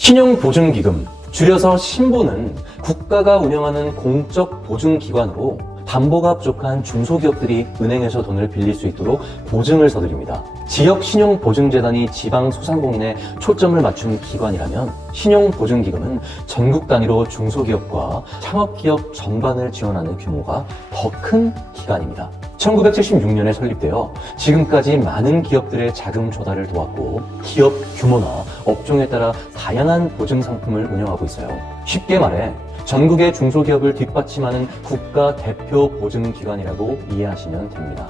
신용보증기금, 줄여서 신보는 국가가 운영하는 공적 보증기관으로 담보가 부족한 중소기업들이 은행에서 돈을 빌릴 수 있도록 보증을 서드립니다. 지역신용보증재단이 지방소상공인에 초점을 맞춘 기관이라면 신용보증기금은 전국 단위로 중소기업과 창업기업 전반을 지원하는 규모가 더 큰 기관입니다. 1976년에 설립되어 지금까지 많은 기업들의 자금 조달을 도왔고 기업 규모나 업종에 따라 다양한 보증 상품을 운영하고 있어요. 쉽게 말해 전국의 중소기업을 뒷받침하는 국가 대표 보증기관이라고 이해하시면 됩니다.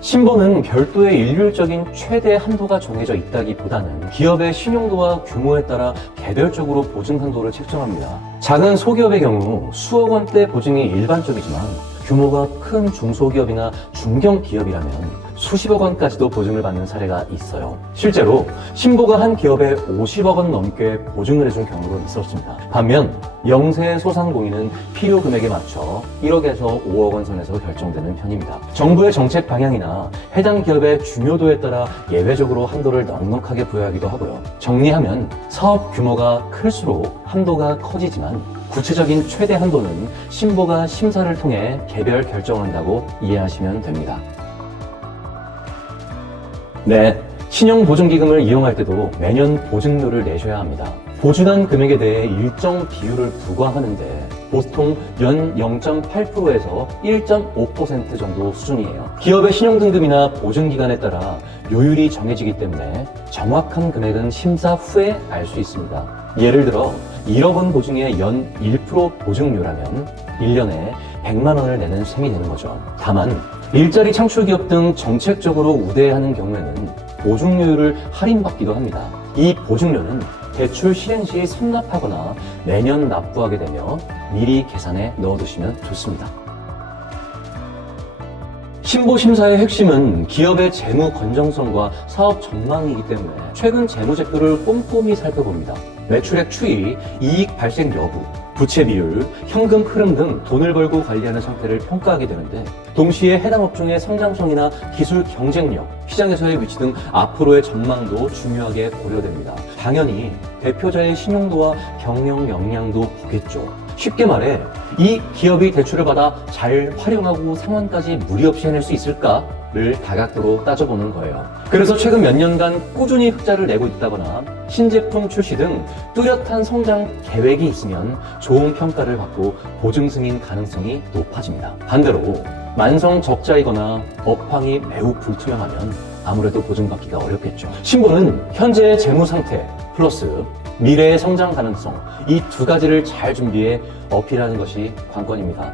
신보는 별도의 일률적인 최대 한도가 정해져 있다기보다는 기업의 신용도와 규모에 따라 개별적으로 보증 한도를 책정합니다. 작은 소기업의 경우 수억 원대 보증이 일반적이지만 규모가 큰 중소기업이나 중견기업이라면 수십억 원까지도 보증을 받는 사례가 있어요. 실제로 신보가 한 기업에 50억 원 넘게 보증을 해준 경우도 있었습니다. 반면 영세 소상공인은 필요 금액에 맞춰 1억에서 5억 원 선에서 결정되는 편입니다. 정부의 정책 방향이나 해당 기업의 중요도에 따라 예외적으로 한도를 넉넉하게 부여하기도 하고요. 정리하면 사업 규모가 클수록 한도가 커지지만 구체적인 최대 한도는 신보가 심사를 통해 개별 결정한다고 이해하시면 됩니다. 네, 신용보증기금을 이용할 때도 매년 보증료를 내셔야 합니다. 보증한 금액에 대해 일정 비율을 부과하는데 보통 연 0.8%에서 1.5% 정도 수준이에요. 기업의 신용등급이나 보증기간에 따라 요율이 정해지기 때문에 정확한 금액은 심사 후에 알 수 있습니다. 예를 들어 1억 원 보증에 연 1% 보증료라면 1년에 100만 원을 내는 셈이 되는 거죠. 다만 일자리 창출기업 등 정책적으로 우대하는 경우에는 보증료율을 할인받기도 합니다. 이 보증료는 대출 실행 시 선납하거나 매년 납부하게 되며 미리 계산에 넣어두시면 좋습니다. 신보 심사의 핵심은 기업의 재무 건전성과 사업 전망이기 때문에 최근 재무제표를 꼼꼼히 살펴봅니다. 매출액 추이, 이익 발생 여부, 부채 비율, 현금 흐름 등 돈을 벌고 관리하는 상태를 평가하게 되는데 동시에 해당 업종의 성장성이나 기술 경쟁력, 시장에서의 위치 등 앞으로의 전망도 중요하게 고려됩니다. 당연히 대표자의 신용도와 경영 역량도 보겠죠. 쉽게 말해 이 기업이 대출을 받아 잘 활용하고 상환까지 무리 없이 해낼 수 있을까를 다각도로 따져보는 거예요. 그래서 최근 몇 년간 꾸준히 흑자를 내고 있다거나 신제품 출시 등 뚜렷한 성장 계획이 있으면 좋은 평가를 받고 보증 승인 가능성이 높아집니다. 반대로 만성 적자이거나 업황이 매우 불투명하면 아무래도 보증받기가 어렵겠죠. 신보는 현재의 재무 상태 플러스 미래의 성장 가능성, 이 두 가지를 잘 준비해 어필하는 것이 관건입니다.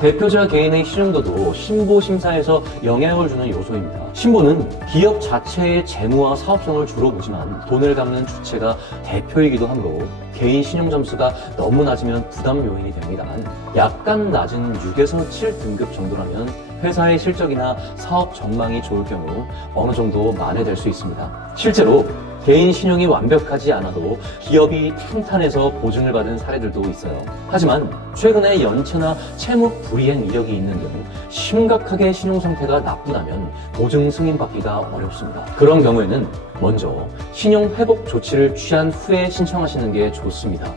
대표자 개인의 신용도도 신보 심사에서 영향을 주는 요소입니다. 신보는 기업 자체의 재무와 사업성을 주로 보지만 돈을 갚는 주체가 대표이기도 하므로 개인 신용 점수가 너무 낮으면 부담 요인이 됩니다만 약간 낮은 6에서 7등급 정도라면 회사의 실적이나 사업 전망이 좋을 경우 어느 정도 만회될 수 있습니다. 실제로 개인 신용이 완벽하지 않아도 기업이 탄탄해서 보증을 받은 사례들도 있어요. 하지만 최근에 연체나 채무 불이행 이력이 있는 등 심각하게 신용 상태가 나쁘다면 보증 승인받기가 어렵습니다. 그런 경우에는 먼저 신용 회복 조치를 취한 후에 신청하시는 게 좋습니다.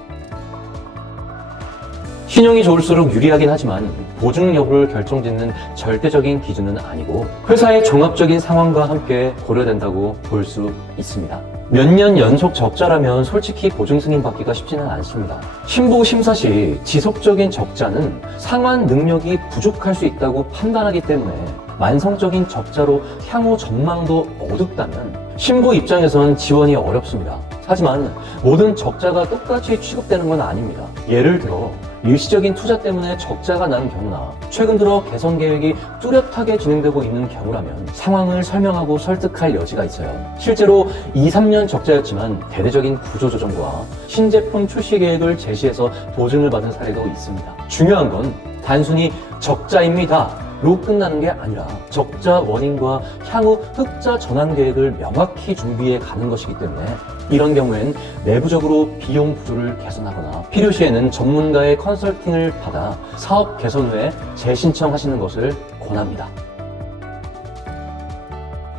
신용이 좋을수록 유리하긴 하지만 보증 여부를 결정짓는 절대적인 기준은 아니고 회사의 종합적인 상황과 함께 고려된다고 볼 수 있습니다. 몇 년 연속 적자라면 솔직히 보증 승인 받기가 쉽지는 않습니다. 신보 심사 시 지속적인 적자는 상환 능력이 부족할 수 있다고 판단하기 때문에 만성적인 적자로 향후 전망도 어둡다면 신보 입장에선 지원이 어렵습니다. 하지만 모든 적자가 똑같이 취급되는 건 아닙니다. 예를 들어 일시적인 투자 때문에 적자가 난 경우나 최근 들어 개선 계획이 뚜렷하게 진행되고 있는 경우라면 상황을 설명하고 설득할 여지가 있어요. 실제로 2, 3년 적자였지만 대대적인 구조조정과 신제품 출시 계획을 제시해서 보증을 받은 사례도 있습니다. 중요한 건 단순히 적자입니다 로 끝나는 게 아니라 적자 원인과 향후 흑자 전환 계획을 명확히 준비해 가는 것이기 때문에 이런 경우엔 내부적으로 비용 구조를 개선하거나 필요시에는 전문가의 컨설팅을 받아 사업 개선 후에 재신청하시는 것을 권합니다.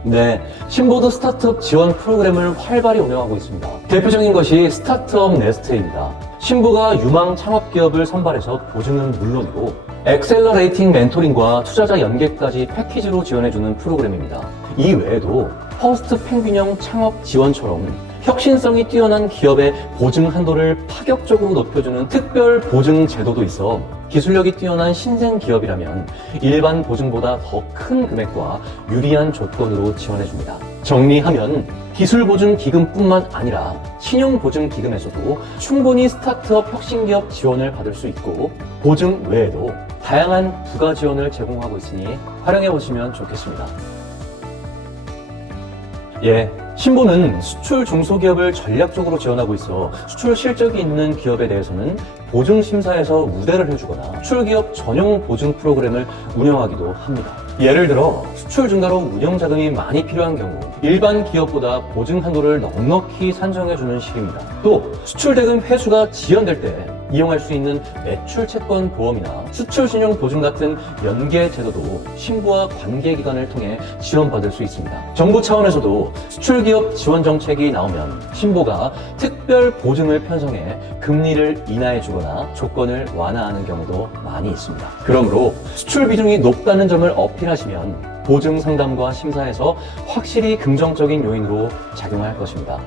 네, 신보도 스타트업 지원 프로그램을 활발히 운영하고 있습니다. 대표적인 것이 스타트업 네스트입니다. 신보가 유망 창업기업을 선발해서 보증은 물론이고 엑셀러레이팅 멘토링과 투자자 연계까지 패키지로 지원해주는 프로그램입니다. 이 외에도 퍼스트 펭귄형 창업 지원처럼 혁신성이 뛰어난 기업의 보증 한도를 파격적으로 높여주는 특별 보증 제도도 있어 기술력이 뛰어난 신생 기업이라면 일반 보증보다 더 큰 금액과 유리한 조건으로 지원해줍니다. 정리하면 기술보증기금뿐만 아니라 신용보증기금에서도 충분히 스타트업 혁신기업 지원을 받을 수 있고 보증 외에도 다양한 부가 지원을 제공하고 있으니 활용해 보시면 좋겠습니다. 예, 신보는 수출 중소기업을 전략적으로 지원하고 있어 수출 실적이 있는 기업에 대해서는 보증심사에서 우대를 해주거나 수출기업 전용 보증 프로그램을 운영하기도 합니다. 예를 들어 수출 증가로 운영자금이 많이 필요한 경우 일반 기업보다 보증 한도를 넉넉히 산정해주는 식입니다. 또 수출대금 회수가 지연될 때 이용할 수 있는 매출 채권 보험이나 수출 신용 보증 같은 연계 제도도 신보와 관계기관을 통해 지원받을 수 있습니다. 정부 차원에서도 수출기업 지원 정책이 나오면 신보가 특별 보증을 편성해 금리를 인하해주거나 조건을 완화하는 경우도 많이 있습니다. 그러므로 수출 비중이 높다는 점을 어필하시면 보증 상담과 심사에서 확실히 긍정적인 요인으로 작용할 것입니다.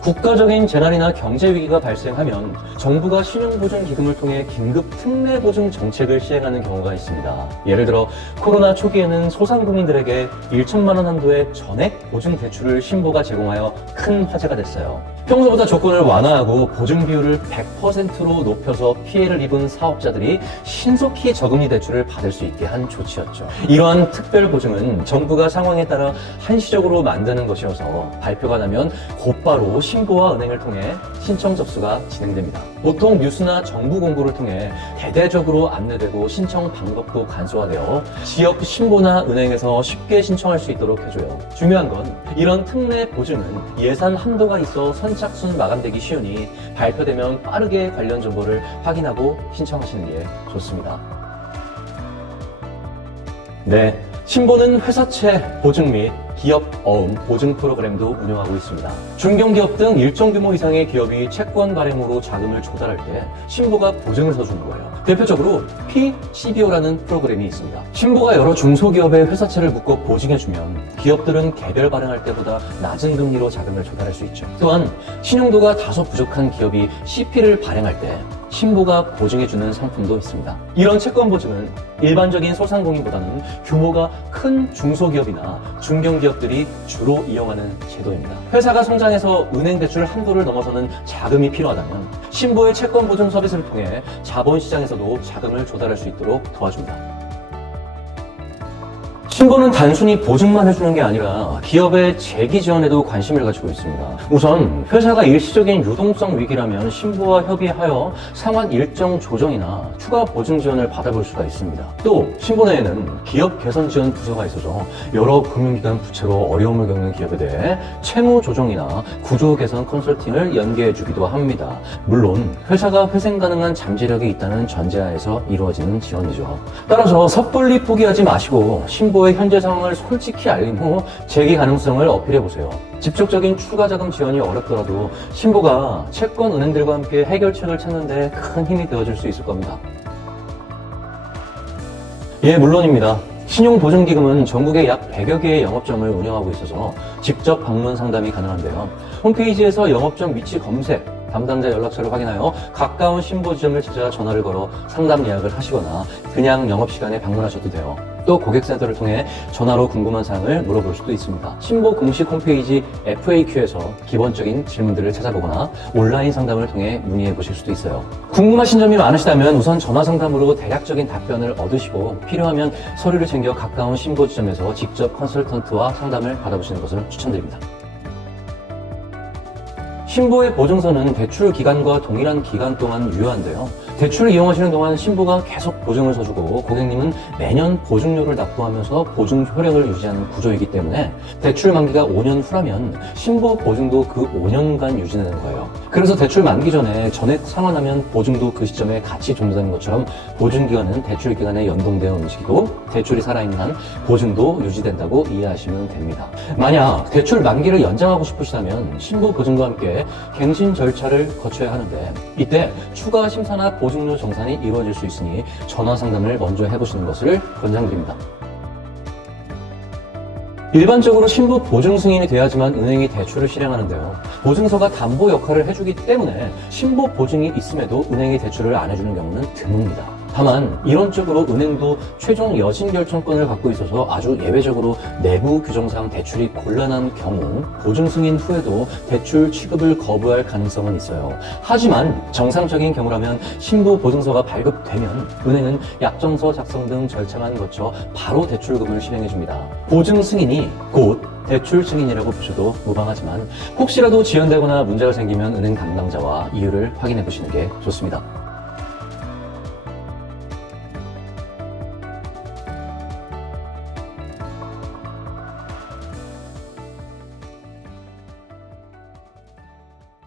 국가적인 재난이나 경제 위기가 발생하면 정부가 신용보증기금을 통해 긴급 특례보증 정책을 시행하는 경우가 있습니다. 예를 들어 코로나 초기에는 소상공인들에게 1천만 원 한도의 전액 보증 대출을 신보가 제공하여 큰 화제가 됐어요. 평소보다 조건을 완화하고 보증 비율을 100%로 높여서 피해를 입은 사업자들이 신속히 저금리 대출을 받을 수 있게 한 조치였죠. 이러한 특별 보증은 정부가 상황에 따라 한시적으로 만드는 것이어서 발표가 나면 곧바로 신보와 은행을 통해 신청 접수가 진행됩니다. 보통 뉴스나 정부 공고를 통해 대대적으로 안내되고 신청 방법도 간소화되어 지역 신보나 은행에서 쉽게 신청할 수 있도록 해줘요. 중요한 건 이런 특례 보증은 예산 한도가 있어 선착순 마감되기 쉬우니 발표되면 빠르게 관련 정보를 확인하고 신청하시는 게 좋습니다. 네, 신보는 회사채 보증 및 기업 어음 보증 프로그램도 운영하고 있습니다. 중견기업 등 일정 규모 이상의 기업이 채권 발행으로 자금을 조달할 때 신보가 보증을 서주는 거예요. 대표적으로 PCBO라는 프로그램이 있습니다. 신보가 여러 중소기업의 회사채를 묶어 보증해주면 기업들은 개별 발행할 때보다 낮은 금리로 자금을 조달할 수 있죠. 또한 신용도가 다소 부족한 기업이 CP를 발행할 때 신보가 보증해주는 상품도 있습니다. 이런 채권 보증은 일반적인 소상공인보다는 규모가 큰 중소기업이나 중견기업들이 주로 이용하는 제도입니다. 회사가 성장해서 은행 대출 한도를 넘어서는 자금이 필요하다면 신보의 채권 보증 서비스를 통해 자본시장에서도 자금을 조달할 수 있도록 도와줍니다. 신보는 단순히 보증만 해주는 게 아니라 기업의 재기 지원에도 관심을 가지고 있습니다. 우선 회사가 일시적인 유동성 위기라면 신보와 협의하여 상환 일정 조정이나 추가 보증 지원을 받아볼 수가 있습니다. 또 신보 내에는 기업 개선 지원 부서가 있어서 여러 금융기관 부채로 어려움을 겪는 기업에 대해 채무 조정이나 구조 개선 컨설팅을 연계해주기도 합니다. 물론 회사가 회생 가능한 잠재력이 있다는 전제하에서 이루어지는 지원이죠. 따라서 섣불리 포기하지 마시고 신보의 현재 상황을 솔직히 알린 후 재기 가능성을 어필해보세요. 직접적인 추가 자금 지원이 어렵더라도 신보가 채권 은행들과 함께 해결책을 찾는 데 큰 힘이 되어줄 수 있을 겁니다. 예, 물론입니다. 신용보증기금은 전국에 약 100여 개의 영업점을 운영하고 있어서 직접 방문 상담이 가능한데요. 홈페이지에서 영업점 위치 검색, 담당자 연락처를 확인하여 가까운 신보 지점을 찾아 전화를 걸어 상담 예약을 하시거나 그냥 영업시간에 방문하셔도 돼요. 또 고객센터를 통해 전화로 궁금한 사항을 물어볼 수도 있습니다. 신보 공식 홈페이지 FAQ에서 기본적인 질문들을 찾아보거나 온라인 상담을 통해 문의해 보실 수도 있어요. 궁금하신 점이 많으시다면 우선 전화 상담으로 대략적인 답변을 얻으시고 필요하면 서류를 챙겨 가까운 신보 지점에서 직접 컨설턴트와 상담을 받아보시는 것을 추천드립니다. 신보의 보증서는 대출 기간과 동일한 기간 동안 유효한데요. 대출을 이용하시는 동안 신부가 계속 보증을 서주고 고객님은 매년 보증료를 납부하면서 보증 효력을 유지하는 구조이기 때문에 대출 만기가 5년 후라면 신부 보증도 그 5년간 유지되는 거예요. 그래서 대출 만기 전에 전액 상환하면 보증도 그 시점에 같이 존재하는 것처럼 보증기간은 대출 기간에 연동되어 움직이고 대출이 살아있는 한 보증도 유지된다고 이해하시면 됩니다. 만약 대출 만기를 연장하고 싶으시다면 신부 보증과 함께 갱신 절차를 거쳐야 하는데 이때 추가 심사나 보증료 정산이 이루어질 수 있으니 전화 상담을 먼저 해보시는 것을 권장드립니다. 일반적으로 신부 보증 승인이 돼야지만 은행이 대출을 실행하는데요. 보증서가 담보 역할을 해주기 때문에 신부 보증이 있음에도 은행이 대출을 안 해주는 경우는 드뭅니다. 다만 이론적으로 은행도 최종 여신 결정권을 갖고 있어서 아주 예외적으로 내부 규정상 대출이 곤란한 경우 보증 승인 후에도 대출 취급을 거부할 가능성은 있어요. 하지만 정상적인 경우라면 신부 보증서가 발급되면 은행은 약정서 작성 등 절차만 거쳐 바로 대출금을 실행해줍니다. 보증 승인이 곧 대출 승인이라고 보셔도 무방하지만 혹시라도 지연되거나 문제가 생기면 은행 담당자와 이유를 확인해 보시는 게 좋습니다.